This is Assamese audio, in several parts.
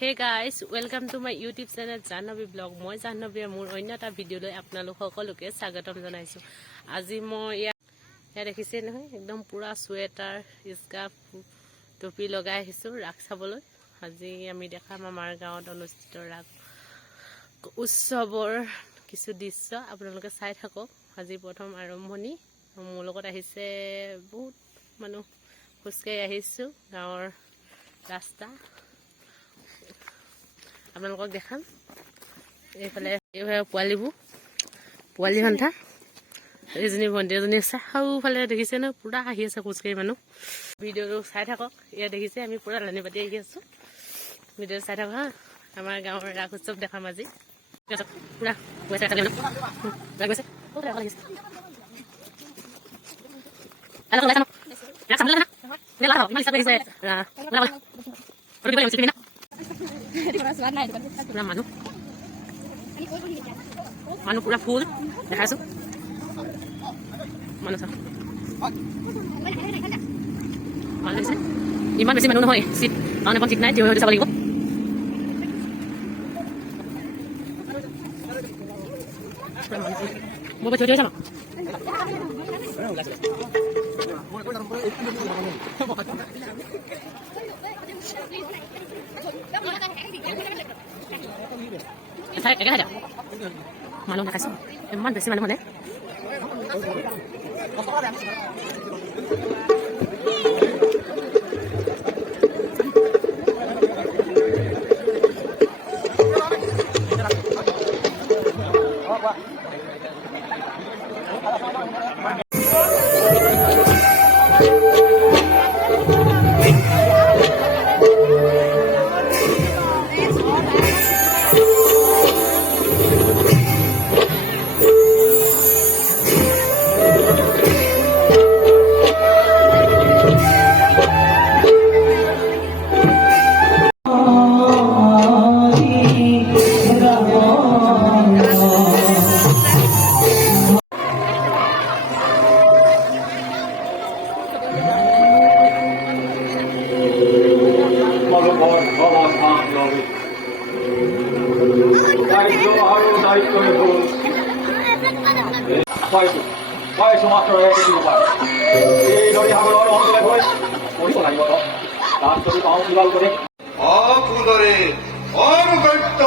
Hey guys, welcome to my YouTube channel Jahnavi Vlog. মই জাহ্নৱীয়ে মোৰ অন্য এটা ভিডিঅ' লৈ আপোনালোক সকলোকে স্বাগতম জনাইছো। আজি মই ইয়াত দেখিছে নহয় একদম পুৰা সোয়েটাৰ স্কাৰ্ফ টুপি লগাই আহিছো ৰাস চাবলৈ। আজি আমি দেখাম আমাৰ গাঁৱত অনুষ্ঠিত ৰাস উৎসৱৰ কিছু দৃশ্য আপোনালোকে চাই থাকক। আজি প্ৰথম আৰম্ভণি মোৰ লগত আহিছে বহুত মানুহ খোজকাঢ়ি আহিছো গাঁৱৰ ৰাস্তা আপোনালোকক দেখাম। এইফালে পোৱালি সন্থা এইজনী ভণ্টি এজনী আছে সৌফালে দেখিছে ন পুৰা আহি আছে খোজকাঢ়ি মানুহ। ভিডিঅ'টো চাই থাকক। ইয়াত দেখিছে আমি পুৰা লানি পাতি আহি আছো। ভিডিঅ'টো চাই থাকক হা। আমাৰ গাঁৱৰ ৰাস উৎসৱ দেখাম আজি পুৰা মানুহ পুৰা ফুল দেখাইছো মানুহ ইমান বেছি মানুহ নহয় চিট কাৰণ এখন ঠিক নাই থিয় হৈ চাব লাগিব। মই থিয় চাম মানুহ দেখাইছো ইমান বেছি মানুহ মানে অপুদরে অনুগত্য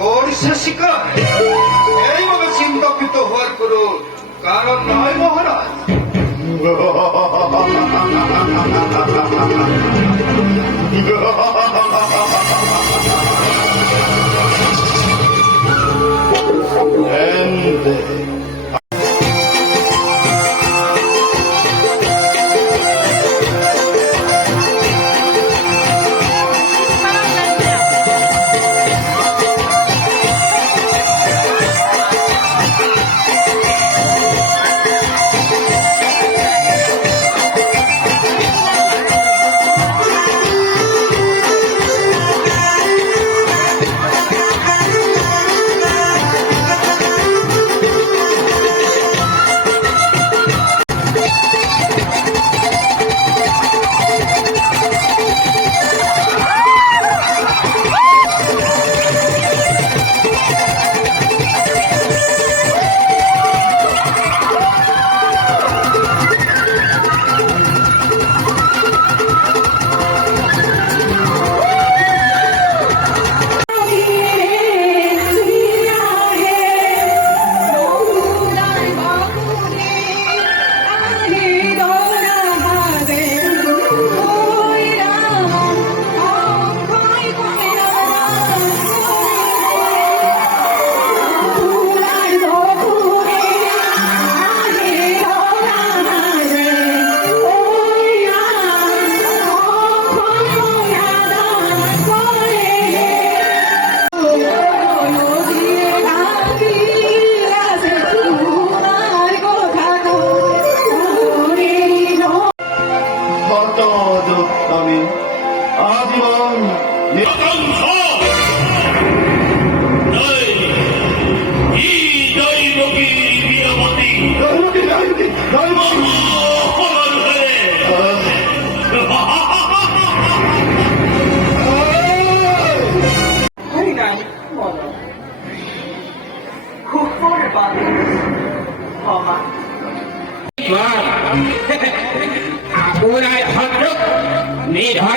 পরিশেষিকা এইভাবে চিন্তাকৃত হওয়ার কোনো কারণ নয় মহারাজ।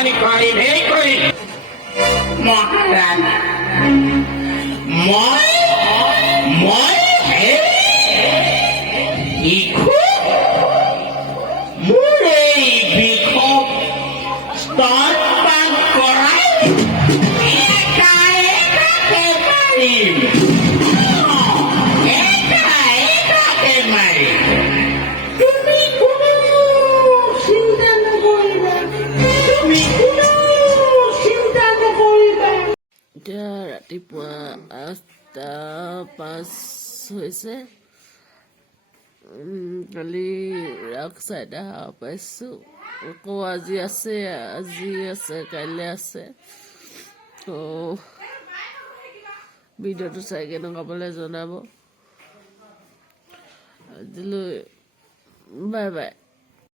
কাহানি কাহিনী ঢেৰ কৰি মহাৰাজ মই শিশু মোৰ এই বিষক স্তনপান কৰাই একাকে মাৰিম একাকে মাৰিম তুমি কোনো চিন্তা নকৰিবা তুমি কোনো চিন্তা নকৰিবা এতিয়া ৰাতিপুৱা 8:05 হৈছে। কালি ৰাস চাই দেখা পাইছোঁ। আকৌ আজি আছে কাইলৈ আছে। তো ভিডিঅ'টো চাই কেনেকুৱা পালে জনাব। আজিলৈ বাই বাই।